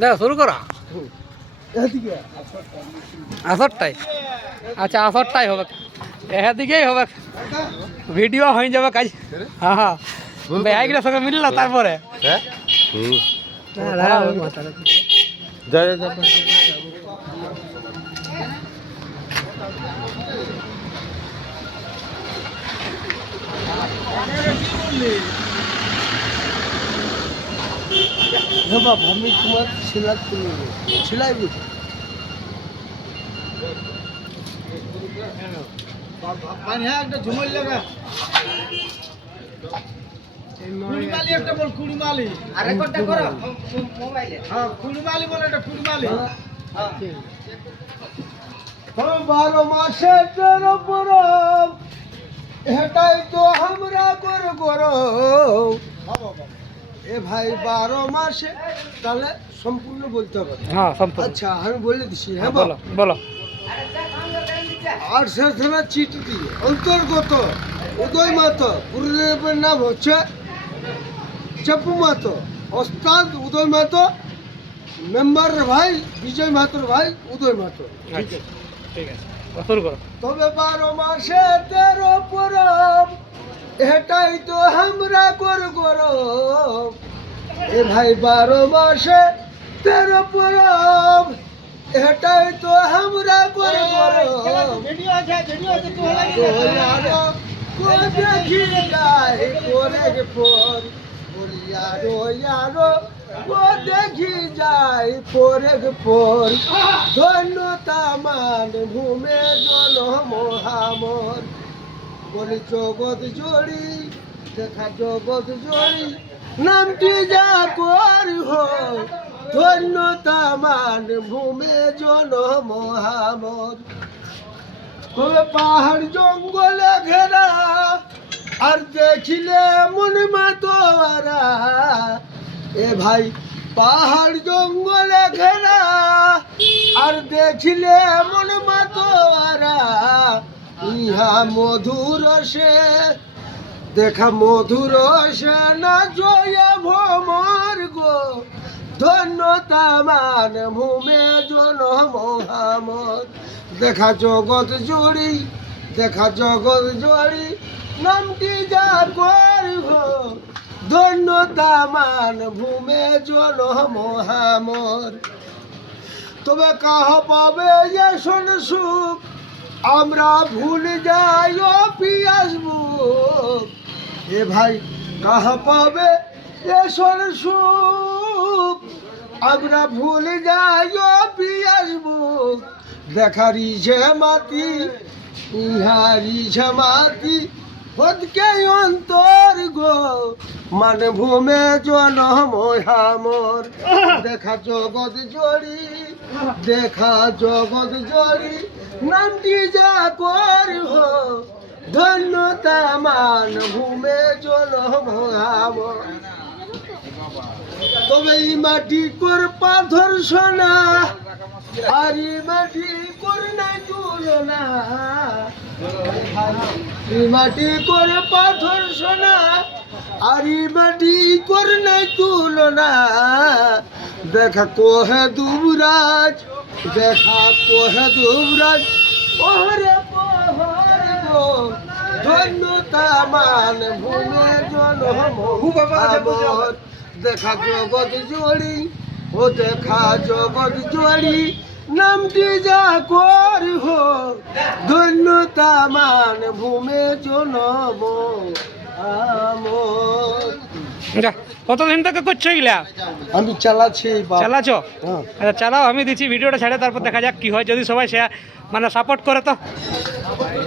দেখো শুরু করা আসরটাই। আচ্ছা আসরটাই হবে, এদিকেই হবে, ভিডিও হয়ে যাবে কাজ। হ্যাঁ হ্যাঁ ব্যাগটার সঙ্গে মিলল তারপরে আমি তোমার সেলাই বুঝি একটা ঝুমল লাগা কুড়িমালি একটা বল, কুড়িমালি আর রেকর্ডটা করো মোবাইলে। হ্যাঁ কুড়িমালি বলে, এটা কুড়িমালি। 12 মাসে 13 পরব, এটাই তো আমরা করে গরম। এ ভাই 12 মাসে, তাহলে সম্পূর্ণ বলতে হবে। হ্যাঁ সম্পূর্ণ। আচ্ছা আমি বলে দিচ্ছি। হ্যাঁ বলো বলো। আর থানা চিঠি দিয়ে অন্তর্গত উদয় মাতো, গুরুদেবের নাম হচ্ছে চপু মাতো, ওস্তাদ উদয় মাতো, মেম্বার ভাই বিজয় মাতোর ভাই উদয় মাতো। ঠিক আছে ঠিক আছে শুরু করো। তবে 12 মাসে 13 পরব, এটাই তো আমরা গরম। এ ভাই 12 মাসে 13 পরব, এটাই তো আমরা গরম। দেখি যায় পরে পর, দেখি যায় পরে পর, ধন্যতা মান ভূমে জন মহামর। বলি জগৎ জড়ি, দেখা জগৎ জড়ি, নামটি যা কর হয়, ধন্যতা মান ভূমে জন মহামর। তবে পাহাড় জঙ্গলে ঘেরা, আর দেখিলে মন মাতোয়ারা। এ ভাই পাহাড় জঙ্গলে ঘেরা, আর দেখিলে মন মাতোয়ারা। ইহা মধুর সে দেখা, মধুর সে না জয় ভ্রমর গো, ধন্যতা মান ভূমে জন মহামর। দেখা জগৎ জড়ি, দেখা জগৎ জড়ি, নামটি যা করব, ধন্যতা মান ভূমে জন মহামর। তবে কাহ পাবে যে শোন সুখ, আমরা ভুল যাই ও পিয়াসবো। এ ভাই কাহ পাবে এ শোন সুখ, আমরা ভুল যাই ও পিয়াসবো। দেখারি যে মাতি, ইহারি যে মাতি, হদকে অন্তর গো, মানে ভূমে জন মহামর। দেখা জগৎ জড়ি, দেখা জগৎ জড়ি, নামটি যা করব, ধন্যতা মান ভূমে জন মহামর। তবে এই মাটি কর পাথর সোনা, আর এই মাটি কর না তুলনা। এই মাটি করে পাথর সোনা, আর এই মাটি কর না তুলনা। দেখা কোহে দুবরাজ, দেখা কোহে দুবরাজ, ওহরে পোহর গো, ধন্যতা মান ভূমে জন মহামর। দেখা জগৎ জড়ি, ও দেখা জগৎ জড়ি, নামটি যা করব, ধন্যতা মান ভূমে জন মহামর। কতদিন থেকে করছো এগুলা? আমি চালাচ্ছি। চালাচ্ছ? আচ্ছা চালাও, আমি দিচ্ছি ভিডিওটা ছেড়ে, তারপর দেখা যাক কি হয়, যদি সবাই মানে সাপোর্ট করে তো।